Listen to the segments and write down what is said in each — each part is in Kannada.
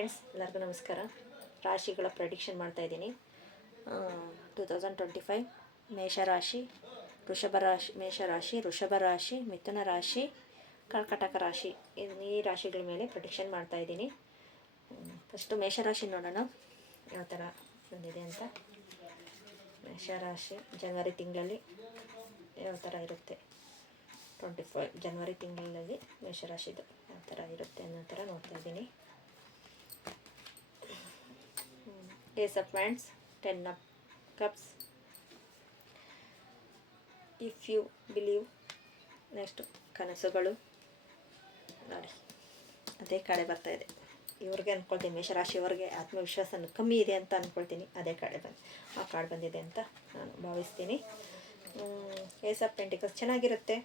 ಫ್ರೆಂಡ್ಸ್ ಎಲ್ಲರಿಗೂ ನಮಸ್ಕಾರ. ರಾಶಿಗಳ ಪ್ರೆಡಿಕ್ಷನ್ ಮಾಡ್ತಾಯಿದ್ದೀನಿ. 2025 ಮೇಷರಾಶಿ, ವೃಷಭ ರಾಶಿ, ಮಿಥುನ ರಾಶಿ, ಕರ್ಕಾಟಕ ರಾಶಿ, ಈ ರಾಶಿಗಳ ಮೇಲೆ ಪ್ರೆಡಿಕ್ಷನ್ ಮಾಡ್ತಾಯಿದ್ದೀನಿ. ಫಸ್ಟು ಮೇಷರಾಶಿ ನೋಡೋಣ ಯಾವ ಥರ ಬಂದಿದೆ ಅಂತ. ಮೇಷರಾಶಿ ಜನವರಿ ತಿಂಗಳಲ್ಲಿ ಯಾವ ಥರ ಇರುತ್ತೆ, 25 ಜನವರಿ ತಿಂಗಳಲ್ಲಿ ಮೇಷರಾಶಿದು ಯಾವ ಥರ ಇರುತ್ತೆ ಅನ್ನೋ ಥರ ನೋಡ್ತಾಯಿದ್ದೀನಿ. Ace of Wands, 10 of Cups, if you believe. Next ಕನಸುಗಳು ನೋಡಿ, ಅದೇ ಕಡೆ ಬರ್ತಾಯಿದೆ. ಇವ್ರಿಗೆ ಅಂದ್ಕೊಳ್ತೀನಿ, ಮೇಷರಾಶಿಯವ್ರಿಗೆ ಆತ್ಮವಿಶ್ವಾಸ ಕಮ್ಮಿ ಇದೆ ಅಂತ ಅಂದ್ಕೊಳ್ತೀನಿ. ಅದೇ ಕಡೆ ಆ ಕಾರ್ಡ್ ಬಂದಿದೆ ಅಂತ ನಾನು ಭಾವಿಸ್ತೀನಿ. ಏಸ್ ಆಫ್ ಪೆಂಟಿಕಲ್ಸ್ ಚೆನ್ನಾಗಿರುತ್ತೆ,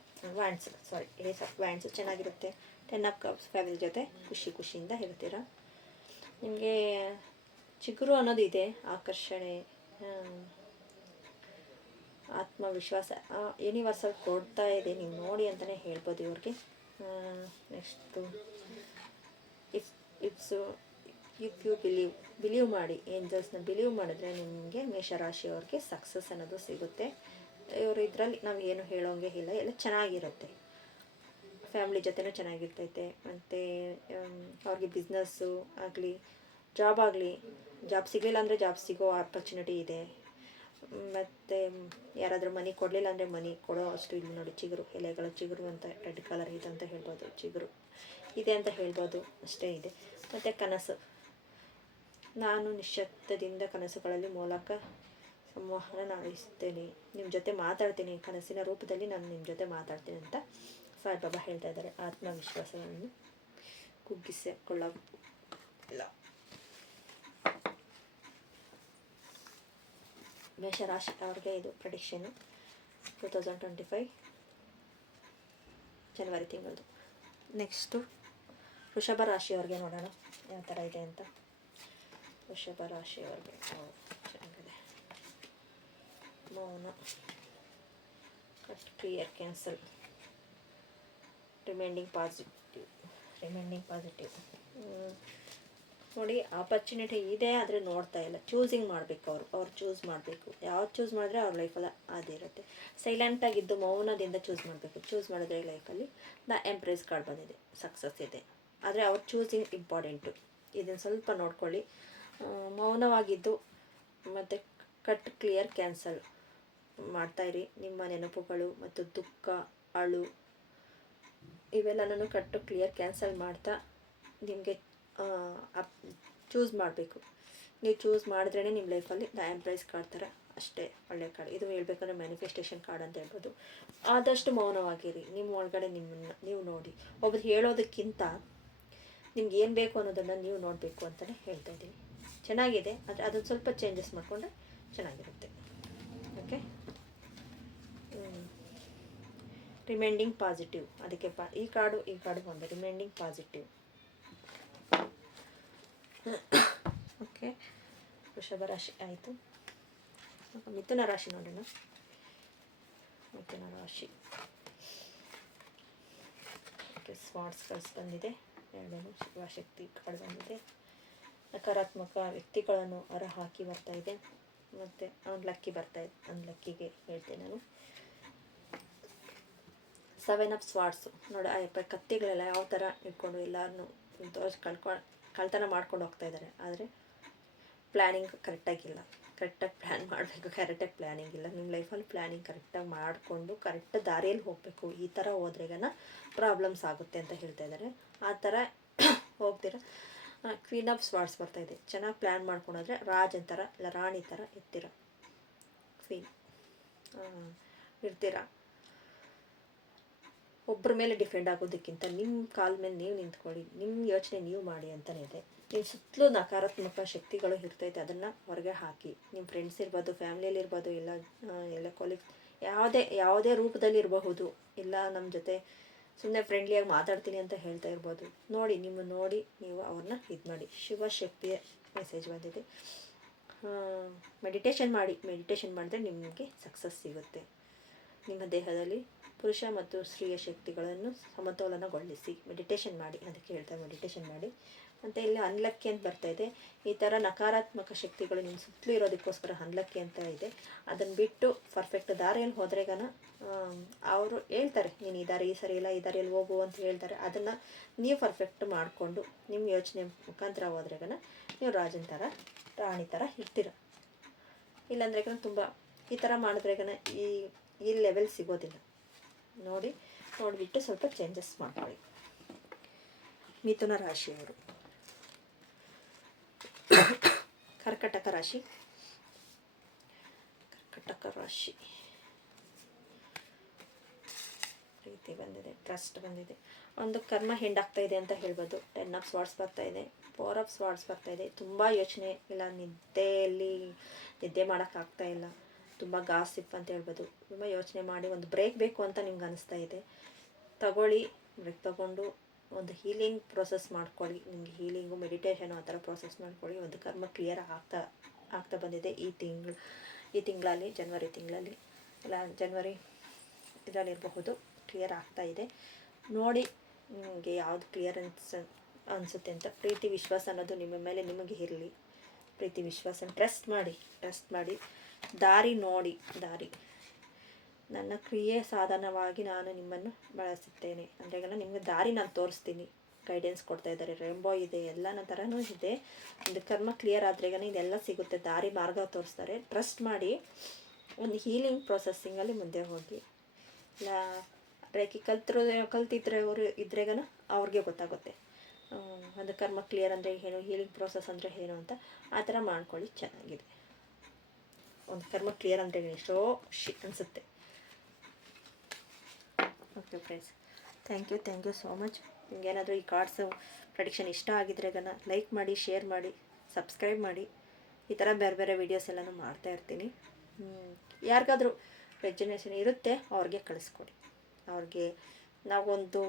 ಏಸ್ ಆಫ್ ವ್ಯಾಂಡ್ಸು ಚೆನ್ನಾಗಿರುತ್ತೆ. 10 ಆಫ್ ಕಪ್ಸ್, ಫ್ಯಾಮಿಲಿ ಜೊತೆ ಖುಷಿಯಿಂದ ಇರ್ತೀರ. ನಿಮಗೆ ಚಿಗುರು ಅನ್ನೋದು ಇದೆ, ಆಕರ್ಷಣೆ, ಆತ್ಮವಿಶ್ವಾಸ ಯೂನಿವರ್ಸಲ್ ಕೊಡ್ತಾ ಇದೆ, ನೀವು ನೋಡಿ ಅಂತಲೇ ಹೇಳ್ಬೋದು ಇವ್ರಿಗೆ. ನೆಕ್ಸ್ಟು ಇಫ್ ಯು ಬಿಲೀವ್ ಮಾಡಿ, ಏಂಜಲ್ಸ್ನ ಬಿಲೀವ್ ಮಾಡಿದ್ರೆ ನಿಮಗೆ ಮೇಷರಾಶಿಯವ್ರಿಗೆ ಸಕ್ಸಸ್ ಅನ್ನೋದು ಸಿಗುತ್ತೆ. ಇವರು ಇದರಲ್ಲಿ ನಾವು ಏನು ಹೇಳೋಂಗೆ ಇಲ್ಲ, ಎಲ್ಲ ಚೆನ್ನಾಗಿರುತ್ತೆ. ಫ್ಯಾಮ್ಲಿ ಜೊತೆನೂ ಚೆನ್ನಾಗಿರ್ತೈತೆ. ಮತ್ತು ಅವ್ರಿಗೆ ಬಿಸ್ನೆಸ್ಸು ಆಗಲಿ, ಜಾಬ್ ಆಗಲಿ, ಜಾಬ್ ಸಿಗಲಿಲ್ಲ ಅಂದರೆ ಜಾಬ್ ಸಿಗೋ ಆಪರ್ಚುನಿಟಿ ಇದೆ. ಮತ್ತು ಯಾರಾದರೂ ಮನಿ ಕೊಡಲಿಲ್ಲ ಅಂದರೆ ಮನಿ ಕೊಡೋ ಅಷ್ಟು ಇಲ್ಲಿ ನೋಡಿ, ಚಿಗುರು, ಎಲೆಗಳ ಚಿಗುರು ಅಂತ ರೆಡ್ ಕಲರ್ ಇದೆ ಅಂತ ಹೇಳ್ಬೋದು, ಚಿಗುರು ಇದೆ ಅಂತ ಹೇಳ್ಬೋದು, ಅಷ್ಟೇ ಇದೆ. ಮತ್ತು ಕನಸು, ನಾನು ನಿಶ್ಶಬ್ದದಿಂದ ಕನಸುಗಳಲ್ಲಿ ಮೂಲಕ ಸಂವಹನ ನಡೆಸ್ತೇನೆ, ನಿಮ್ಮ ಜೊತೆ ಮಾತಾಡ್ತೀನಿ, ಕನಸಿನ ರೂಪದಲ್ಲಿ ನಾನು ನಿಮ್ಮ ಜೊತೆ ಮಾತಾಡ್ತೀನಿ ಅಂತ ಸಾಯಿಬಾಬಾ ಹೇಳ್ತಾ ಇದ್ದಾರೆ. ಆತ್ಮವಿಶ್ವಾಸವನ್ನು ಕುಗ್ಗಿಸಿಕೊಳ್ಳಲ್ಲ. ಮೇಷರಾಶಿ ಅವ್ರಿಗೆ ಇದು ಪ್ರೆಡಿಕ್ಷನ್ನು 2025 ಜನವರಿ ತಿಂಗಳದು. ನೆಕ್ಸ್ಟು ವೃಷಭ ರಾಶಿಯವ್ರಿಗೆ ನೋಡೋಣ ಯಾವ ಥರ ಇದೆ ಅಂತ. ವೃಷಭ ರಾಶಿಯವ್ರಿಗೆ ಚೆನ್ನಾಗಿದೆ. ಮೌನ, ಕ್ಲಿಯರ್, ಕ್ಯಾನ್ಸಲ್, ರಿಮೈಂಡಿಂಗ್ ಪಾಸಿಟಿವ್. ನೋಡಿ, ಆಪರ್ಚುನಿಟಿ ಇದೆ, ಆದರೆ ನೋಡ್ತಾ ಇಲ್ಲ. ಚೂಸಿಂಗ್ ಮಾಡಬೇಕು, ಅವ್ರು ಚೂಸ್ ಮಾಡಬೇಕು. ಯಾವ್ದು ಚೂಸ್ ಮಾಡಿದ್ರೆ ಅವ್ರ ಲೈಫಲ್ಲಿ ಅದಿರುತ್ತೆ. ಸೈಲೆಂಟಾಗಿದ್ದು ಮೌನದಿಂದ ಚೂಸ್ ಮಾಡಬೇಕು. ಚೂಸ್ ಮಾಡಿದ್ರೆ ಲೈಫಲ್ಲಿ ದ ಎಂಪ್ರೆಸ್ ಕಾರ್ಡ್ ಬಂದಿದೆ, ಸಕ್ಸಸ್ ಇದೆ. ಆದರೆ ಅವ್ರ ಚೂಸಿಂಗ್ ಇಂಪಾರ್ಟೆಂಟು, ಇದನ್ನು ಸ್ವಲ್ಪ ನೋಡ್ಕೊಳ್ಳಿ. ಮೌನವಾಗಿದ್ದು ಮತ್ತು ಕ್ಲಿಯರ್, ಕ್ಯಾನ್ಸಲ್ ಮಾಡ್ತಾಯಿರಿ. ನಿಮ್ಮ ನೆನಪುಗಳು ಮತ್ತು ದುಃಖ, ಅಳು ಇವೆಲ್ಲನೂ ಕ್ಲಿಯರ್, ಕ್ಯಾನ್ಸಲ್ ಮಾಡ್ತಾ ನಿಮಗೆ ಚೂಸ್ ಮಾಡಬೇಕು. ನೀವು ಚೂಸ್ ಮಾಡಿದ್ರೇ ನಿಮ್ಮ ಲೈಫಲ್ಲಿ ದ ಎಂಪ್ರೈಸ್ ಕಾರ್ಡ್ ಥರ ಅಷ್ಟೇ ಒಳ್ಳೆಯ ಕಾರ್ಡ್. ಇದು ಹೇಳ್ಬೇಕಂದ್ರೆ ಮ್ಯಾನಿಫೆಸ್ಟೇಷನ್ ಕಾರ್ಡ್ ಅಂತ ಹೇಳ್ಬೋದು. ಆದಷ್ಟು ಮೌನವಾಗಿರಿ, ನಿಮ್ಮ ಒಳಗಡೆ ನಿಮ್ಮನ್ನು ನೀವು ನೋಡಿ. ಒಬ್ರು ಹೇಳೋದಕ್ಕಿಂತ ನಿಮ್ಗೆ ಏನು ಬೇಕು ಅನ್ನೋದನ್ನು ನೀವು ನೋಡಬೇಕು ಅಂತಲೇ ಹೇಳ್ತಾ ಇದ್ದೀನಿ. ಚೆನ್ನಾಗಿದೆ, ಆದರೆ ಅದನ್ನು ಸ್ವಲ್ಪ ಚೇಂಜಸ್ ಮಾಡಿಕೊಂಡ್ರೆ ಚೆನ್ನಾಗಿರುತ್ತೆ. ಓಕೆ, ರಿಮೈಂಡಿಂಗ್ ಪಾಸಿಟಿವ್, ಅದಕ್ಕೆ ಈ ಕಾರ್ಡು ಒಂದು ರಿಮೈಂಡಿಂಗ್ ಪಾಸಿಟಿವ್. ಓಕೆ, ವೃಷಭ ರಾಶಿ ಆಯಿತು. ಮಿಥುನ ರಾಶಿ ನೋಡೋಣ. ಮಿಥುನ ರಾಶಿ ಸ್ವಾರ್ಟ್ಸ್ ಬಂದಿದೆ, ಎರಡೂ ಶಿವಶಕ್ತಿ ಕಾರ್ಡ್ ಬಂದಿದೆ. ನಕಾರಾತ್ಮಕ ವ್ಯಕ್ತಿಗಳನ್ನು ಹೊರಹಾಕಿ ಬರ್ತಾಯಿದೆ. ಮತ್ತು ಅನ್ಲಕ್ಕಿಗೆ ಹೇಳ್ತೇನೆ ನಾನು. 7 ಆಫ್ ಸ್ವಾರ್ಡ್ಸು ನೋಡಿ, ಕತ್ತಿಗಳೆಲ್ಲ ಯಾವ ಥರ ಇಟ್ಕೊಂಡು ಎಲ್ಲರನ್ನೂ ಕಳ್ತನ ಮಾಡ್ಕೊಂಡು ಹೋಗ್ತಾ ಇದ್ದಾರೆ. ಆದರೆ ಪ್ಲ್ಯಾನಿಂಗ್ ಕರೆಕ್ಟಾಗಿಲ್ಲ. ಕರೆಕ್ಟಾಗಿ ಪ್ಲ್ಯಾನ್ ಮಾಡಬೇಕು, ಕರೆಕ್ಟಾಗಿ ಪ್ಲ್ಯಾನಿಂಗ್ ಇಲ್ಲ. ನಿಮ್ಮ ಲೈಫಲ್ಲಿ ಪ್ಲ್ಯಾನಿಂಗ್ ಕರೆಕ್ಟಾಗಿ ಮಾಡಿಕೊಂಡು ಕರೆಕ್ಟ್ ದಾರಿಯಲ್ಲಿ ಹೋಗಬೇಕು. ಈ ಥರ ಹೋದ್ರೆಗನ ಪ್ರಾಬ್ಲಮ್ಸ್ ಆಗುತ್ತೆ ಅಂತ ಹೇಳ್ತಾ ಇದ್ದಾರೆ. ಆ ಥರ ಹೋಗ್ತೀರ. ಕ್ವೀನ್ ಆಫ್ ಸ್ವಾರ್ಡ್ಸ್ ಬರ್ತಾಯಿದೆ. ಚೆನ್ನಾಗಿ ಪ್ಲ್ಯಾನ್ ಮಾಡ್ಕೊಂಡ್ರೆ ರಾಜನ ಥರ ಇಲ್ಲ ರಾಣಿ ಥರ ಇರ್ತೀರ, ಕ್ವೀನ್ ಇರ್ತೀರ. ಒಬ್ಬರ ಮೇಲೆ ಡಿಪೆಂಡ್ ಆಗೋದಕ್ಕಿಂತ ನಿಮ್ಮ ಕಾಲ ಮೇಲೆ ನೀವು ನಿಂತ್ಕೊಳ್ಳಿ, ನಿಮ್ಮ ಯೋಚನೆ ನೀವು ಮಾಡಿ ಅಂತಲೇ ಇದೆ. ನಿಮ್ಮ ಸುತ್ತಲೂ ನಕಾರಾತ್ಮಕ ಶಕ್ತಿಗಳು ಇರ್ತೈತೆ, ಅದನ್ನು ಹೊರಗೆ ಹಾಕಿ. ನಿಮ್ಮ ಫ್ರೆಂಡ್ಸ್ ಇರ್ಬೋದು, ಫ್ಯಾಮಿಲಿಯಲ್ಲಿ ಇರ್ಬೋದು, ಎಲ್ಲ ಕೊಲೀಗ್ಸ್, ಯಾವುದೇ ರೂಪದಲ್ಲಿ ಇರಬಹುದು. ಇಲ್ಲ ನಮ್ಮ ಜೊತೆ ಸುಮ್ಮನೆ ಫ್ರೆಂಡ್ಲಿಯಾಗಿ ಮಾತಾಡ್ತೀನಿ ಅಂತ ಹೇಳ್ತಾ ಇರ್ಬೋದು. ನೋಡಿ, ನೋಡಿ ನೀವು ಅವ್ರನ್ನ ಇದು ಮಾಡಿ. ಶಿವಶಕ್ತಿಯ ಮೆಸೇಜ್ ಬಂದಿದೆ. ಮೆಡಿಟೇಷನ್ ಮಾಡಿದ್ರೆ ನಿಮಗೆ ಸಕ್ಸಸ್ ಸಿಗುತ್ತೆ. ನಿಮ್ಮ ದೇಹದಲ್ಲಿ ಪುರುಷ ಮತ್ತು ಸ್ತ್ರೀಯ ಶಕ್ತಿಗಳನ್ನು ಸಮತೋಲನಗೊಳಿಸಿ ಮೆಡಿಟೇಷನ್ ಮಾಡಿ, ಅದಕ್ಕೆ ಹೇಳ್ತಾರೆ ಮೆಡಿಟೇಷನ್ ಮಾಡಿ. ಮತ್ತು ಇಲ್ಲಿ ಅನ್ಲಕ್ಕಿ ಅಂತ ಬರ್ತಾಯಿದೆ. ಈ ಥರ ನಕಾರಾತ್ಮಕ ಶಕ್ತಿಗಳು ನಿಮ್ಮ ಸುತ್ತಲೂ ಇರೋದಕ್ಕೋಸ್ಕರ ಅನ್ಲಕ್ಕಿ ಅಂತ ಇದೆ. ಅದನ್ನು ಬಿಟ್ಟು ಪರ್ಫೆಕ್ಟ್ ದಾರಿಯಲ್ಲಿ ಹೋದ್ರೆಗನ ಅವರು ಹೇಳ್ತಾರೆ, ನೀನು ಈ ದಾರಿ ಸರಿ ಇಲ್ಲ, ಈ ದಾರಿಯಲ್ಲಿ ಹೋಗು ಅಂತ ಹೇಳ್ತಾರೆ. ಅದನ್ನು ನೀವು ಪರ್ಫೆಕ್ಟ್ ಮಾಡಿಕೊಂಡು ನಿಮ್ಮ ಯೋಚನೆ ಮುಖಾಂತರ ಹೋದ್ರೆಗನ ನೀವು ರಾಜನ ಥರ ರಾಣಿ ಥರ ಇರ್ತೀರ. ಇಲ್ಲಾಂದ್ರೆಗನ ತುಂಬ ಈ ಥರ ಮಾಡಿದ್ರೆಗನ ಈ ಲೆವೆಲ್ ಸಿಗೋದಿಲ್ಲ. ನೋಡಿಬಿಟ್ಟು ಸ್ವಲ್ಪ ಚೇಂಜಸ್ ಮಾಡ್ಕೊಳ್ಳಿ. ಮಿಥುನ ರಾಶಿಯವರು, ಕರ್ಕಟಕ ರಾಶಿ ಪ್ರೀತಿ ಬಂದಿದೆ, ಟ್ರಸ್ಟ್ ಬಂದಿದೆ. ಒಂದು ಕರ್ಮ ಹೆಂಡಾಗ್ತಾ ಇದೆ ಅಂತ ಹೇಳ್ಬೋದು. 10 ಆಫ್ ಸ್ವಾರ್ಡ್ಸ್ ಬರ್ತಾಯಿದೆ, 4 ಆಫ್ ಸ್ವಾರ್ಡ್ಸ್ ಬರ್ತಾಯಿದೆ. ತುಂಬ ಯೋಚನೆ ಇಲ್ಲ, ನಿದ್ದೆ ಮಾಡೋಕ್ಕಾಗ್ತಾ ಇಲ್ಲ, ತುಂಬ ಗಾಸಿಪ್ ಅಂತ ಹೇಳ್ಬೋದು. ತುಂಬ ಯೋಚನೆ ಮಾಡಿ ಒಂದು ಬ್ರೇಕ್ ಬೇಕು ಅಂತ ನಿಮ್ಗೆ ಅನಿಸ್ತಾ ಇದೆ. ಬ್ರೇಕ್ ತಗೊಂಡು ಒಂದು ಹೀಲಿಂಗ್ ಪ್ರೊಸೆಸ್ ಮಾಡ್ಕೊಳ್ಳಿ. ನಿಮಗೆ ಹೀಲಿಂಗು ಮೆಡಿಟೇಷನು ಆ ಥರ ಪ್ರೊಸೆಸ್ ಮಾಡ್ಕೊಳ್ಳಿ. ಒಂದು ಕರ್ಮ ಕ್ಲಿಯರ್ ಆಗ್ತಾ ಬಂದಿದೆ ಈ ತಿಂಗಳಲ್ಲಿ, ಜನವರಿ ತಿಂಗಳಲ್ಲಿ, ಇಲ್ಲ ಜನವರಿ ಇದರಲ್ಲಿರಬಹುದು, ಕ್ಲಿಯರ್ ಆಗ್ತಾ ಇದೆ. ನೋಡಿ ನಿಮಗೆ ಯಾವುದು ಕ್ಲಿಯರೆನ್ಸ್ ಅನಿಸುತ್ತೆ ಅಂತ. ಪ್ರೀತಿ ವಿಶ್ವಾಸ ಅನ್ನೋದು ನಿಮ್ಮ ಮೇಲೆ ನಿಮಗೆ ಇರಲಿ. ಪ್ರೀತಿ ವಿಶ್ವಾಸ ಟ್ರಸ್ಟ್ ಮಾಡಿ ದಾರಿ ನೋಡಿ. ನನ್ನ ಕ್ರಿಯೆ ಸಾಧನವಾಗಿ ನಾನು ನಿಮ್ಮನ್ನು ಬಳಸುತ್ತೇನೆ ಅಂದರೆ ನಿಮಗೆ ದಾರಿ ನಾನು ತೋರಿಸ್ತೀನಿ. ಗೈಡೆನ್ಸ್ ಕೊಡ್ತಾ ಇದ್ದಾರೆ, ರೇಂಬೋ ಇದೆ, ಎಲ್ಲನ ಥರನೂ ಇದೆ. ಒಂದು ಕರ್ಮ ಕ್ಲಿಯರ್ ಆದ್ರೆಗನ ಇದೆಲ್ಲ ಸಿಗುತ್ತೆ, ದಾರಿ ಮಾರ್ಗ ತೋರಿಸ್ತಾರೆ. ಟ್ರಸ್ಟ್ ಮಾಡಿ ಒಂದು ಹೀಲಿಂಗ್ ಪ್ರೊಸೆಸ್ಸಿಂಗಲ್ಲಿ ಮುಂದೆ ಹೋಗಿ. ಇಲ್ಲ ರೇಖೆ ಕಲ್ತಿದ್ರೆ ಅವರು ಇದ್ರೆಗನ ಅವ್ರಿಗೆ ಗೊತ್ತಾಗುತ್ತೆ ಒಂದು ಕರ್ಮ ಕ್ಲಿಯರ್ ಅಂದರೆ ಏನು, ಹೀಲಿಂಗ್ ಪ್ರೊಸೆಸ್ ಅಂದರೆ ಏನು ಅಂತ. ಆ ಥರ ಮಾಡ್ಕೊಳ್ಳಿ, ಚೆನ್ನಾಗಿದೆ. ಒಂದು ಕರ್ಮ ಕ್ಲಿಯರ್ ಅಂದರೆ ಎಷ್ಟೋ ಅನಿಸುತ್ತೆ. Okay friends, thank you so much. ನಿಮಗೇನಾದರೂ ಈ ಕಾರ್ಡ್ಸು ಪ್ರೆಡಿಕ್ಷನ್ ಇಷ್ಟ ಆಗಿದ್ರೆಗನ ಲೈಕ್ ಮಾಡಿ, ಶೇರ್ ಮಾಡಿ, ಸಬ್ಸ್ಕ್ರೈಬ್ ಮಾಡಿ. ಈ ಥರ ಬೇರೆ ವೀಡಿಯೋಸ್ ಎಲ್ಲನೂ ಮಾಡ್ತಾಯಿರ್ತೀನಿ. ಯಾರಿಗಾದರೂ ರೆಜನೇಷನ್ ಇರುತ್ತೆ ಅವ್ರಿಗೆ ಕಳಿಸ್ಕೊಡಿ. ಅವ್ರಿಗೆ ನಾವೊಂದು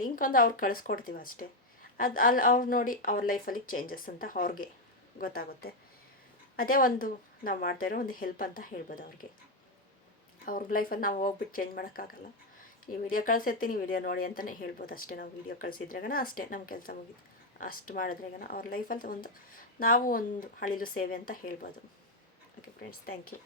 ಲಿಂಕ್ ಅವ್ರಿಗೆ ಕಳಿಸ್ಕೊಡ್ತೀವಿ ಅಷ್ಟೇ. ಅಲ್ಲಿ ಅವ್ರು ನೋಡಿ ಅವ್ರ ಲೈಫಲ್ಲಿ ಚೇಂಜಸ್ ಅಂತ ಅವ್ರಿಗೆ ಗೊತ್ತಾಗುತ್ತೆ. ಅದೇ ಒಂದು ನಾವು ಮಾಡ್ತಾಯಿರೋ ಒಂದು ಹೆಲ್ಪ್ ಅಂತ ಹೇಳ್ಬೋದು ಅವ್ರಿಗೆ. ಅವ್ರ ಲೈಫಲ್ಲಿ ನಾವು ಹೋಗ್ಬಿಟ್ಟು ಚೇಂಜ್ ಮಾಡೋಕ್ಕಾಗಲ್ಲ. ಈ ವಿಡಿಯೋ ಕಳಿಸಿರ್ತೀನಿ, ವಿಡಿಯೋ ನೋಡಿ ಅಂತಲೇ ಹೇಳ್ಬೋದು ಅಷ್ಟೇ. ನಾವು ವಿಡಿಯೋ ಕಳಿಸಿದ್ರೆಗನ ಅಷ್ಟೇ ನಮ್ಮ ಕೆಲಸ ಮುಗಿದು. ಅಷ್ಟು ಮಾಡಿದ್ರೆಗನ ಅವ್ರ ಲೈಫಲ್ಲಿ ನಾವು ಒಂದು ಅಳಿಲು ಸೇವೆ ಅಂತ ಹೇಳ್ಬೋದು. Okay friends, thank you.